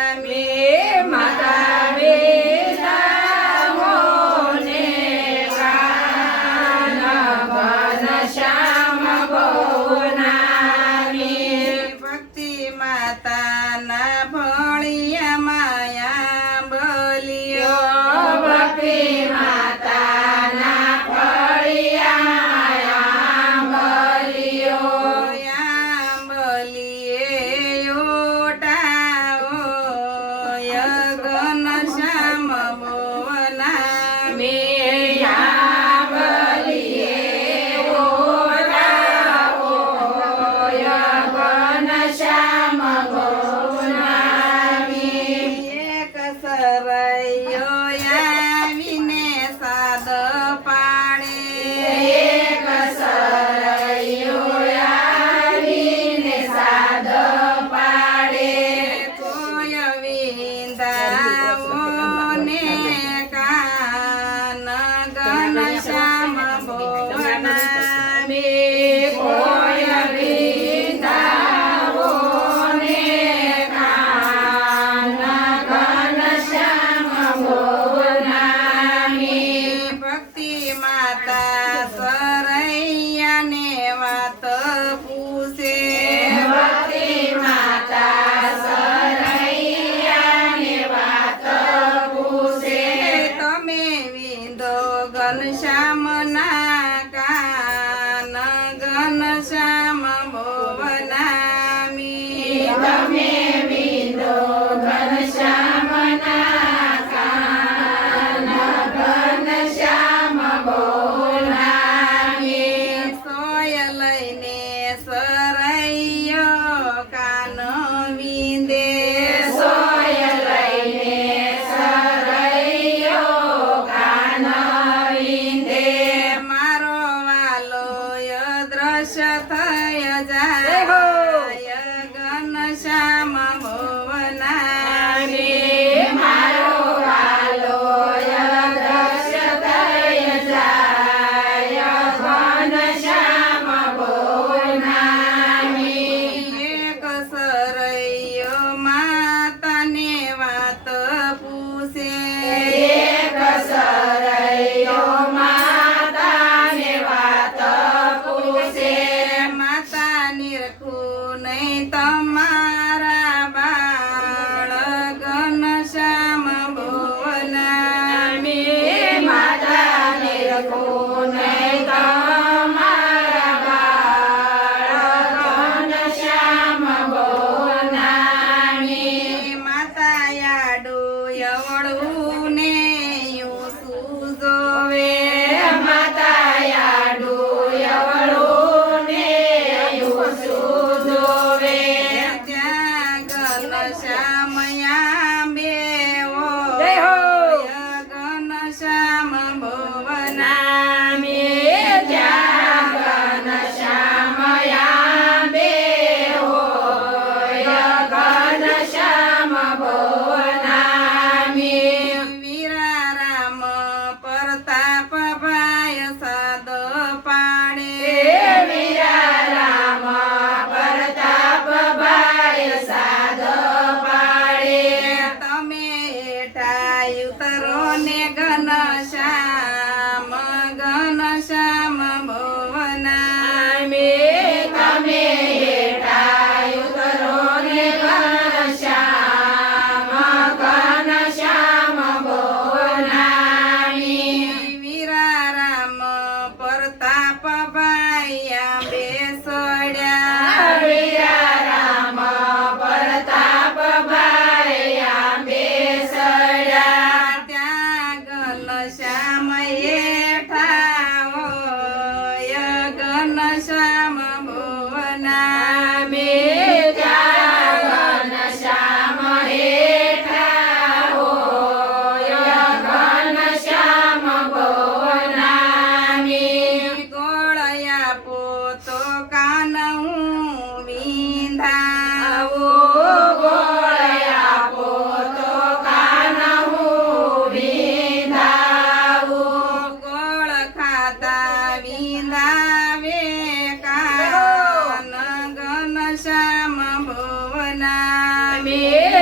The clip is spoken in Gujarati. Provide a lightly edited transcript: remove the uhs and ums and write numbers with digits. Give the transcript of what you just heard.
ભુવનામી માતા વેલા મોને કાન ઘનશ્યામ ભુવનામી ભક્તિ માતાના ભણિયા માયા બોલ્યો ભક્તિ માતાના ફળિયા બોલ્યો યા બોલીએ ઓટાઓ ઘનશ્યામ ભુવનામી મેયા બલિએ ઓરાઓ ઘનશ્યામ ભુવનામી એક સરૈયો આવીને સાદ પાડે એક સરૈયો આવીને સાદ પાડે કોઈ વિંદાઓને કાન ઘનશ્યામ ભુવનામી કોઈ વિંદાઓને કાન ઘનશ્યામ ભુવનામી ભક્તિ માતા સરૈયાને વાત પૂછે ભક્તિ માતા સરૈયાને વાત પૂછે તમે વિંદો ઘનશ્યામના કાન ઘનશ્યામ ભુવનામી તમે વિંદો ઘનશ્યામના કાન ઘનશ્યામ ભુવનામી સોય લઈને સરૈયો કાન વિંદે સોય લઈને સરૈયો કાન વિંદે મારો વાલો દ્રશ્ય થય જાય ઘનશ્યામ ભુવનામી મારો વાલો દ્રશ્ય થઈ જાય ઘનશ્યામ ભુવનામી એક સરૈયો માતાને વાત પૂછે એક સરૈયો માતાને વાત પૂછે માતા નિરખું નહીં તમારા બાળ ઘનશ્યામ ભુવનામી માતા નિરખુને તમારા બાળ ઘનશ્યામ ભુવનામી માતા યાડો યવળું ને યું સુજોવે માતા યાડુ યવળું ને યુસુ જોવે ત્યાં ઘનશ્યામ બેવો જય હો. ઘનશ્યામ ભુવનામી નામી ત્યાં ઘનશ્યામ યામે હોય ઘનશ્યામ ભુવનામી વીરારામ પ્રતાપ ભાઈ સાદ પાડે વીરા રામ પ્રતાપ ભાઈ સાદ પાડે તમે હેઠા ઉતરો ને ઘનશ્યામ ઘનશ્યામ ભુવનામી તમે હેઠા ઉતરો ને ઘનશ્યામ ઘનશ્યામ ભુવનામી વીરારામ પ્રતાપ ભાઈ બેસડ્યા વીરા રામ પ્રતાપ ભાઈ આંબે સડ્યા ત્યાં ઘનશ્યામ હેઠા હોય ઘનશ્યામ ભુવનામી ત્યાં ઘનશ્યામ હેઠા હોય ઘનશ્યામ ભુવનામી ગોળયા પોતો કાન હું વિંધાવો ગોળયા પોતો કાન હું વિંધાવું ગોળ ખાતા વિંધાવે કાન ઘનશ્યામ ભુવના મેળા